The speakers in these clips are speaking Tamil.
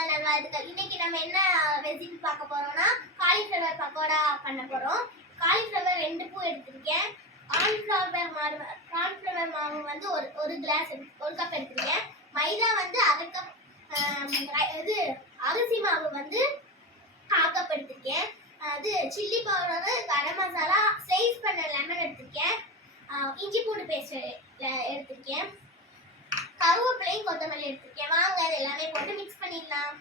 உங்கள் நல்வாழ்த்துக்கள். இன்னைக்கு நம்ம என்ன ரெசிபி பார்க்க போறோம்னா காலிஃப்ளவர் பக்கோடா பண்ண போறோம். காலிஃப்ளவர் 2 பூ எடுத்திருக்கேன். கார்ன்ஃப்ளவர் மாவு வந்து ஒரு கிளாஸ் ஒரு கப் எடுத்திருக்கேன். மைதா வந்து அரை கப். இது அரிசி மாவு வந்து 1/2 கப் எடுத்திருக்கேன். அது chilli powder, garam masala, slice பண்ண லெமன் எடுத்திருக்கேன். இஞ்சி பூண்டு பேஸ்ட் எடுத்திருக்கேன். கருவேப்பிலையும் கொத்தமல்லி எடுத்திருக்கேன். வாங்க இது எல்லாமே போட்டு மிக்ஸ் பண்ணிடலாம்.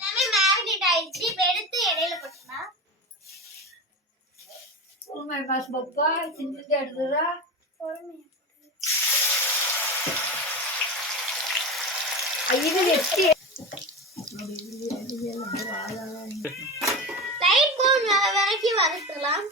எல்லாமே மேரினேட் ஆயிடுச்சு. இப்போ எடுத்து இடையில போட்டுக்கலாம். உண்மை மாஸ் பப்பா சிந்திட்டு எடுத்துதா இது வெட்டி லைட் ப்ரௌன் வரைக்கும் வதக்கலாம்.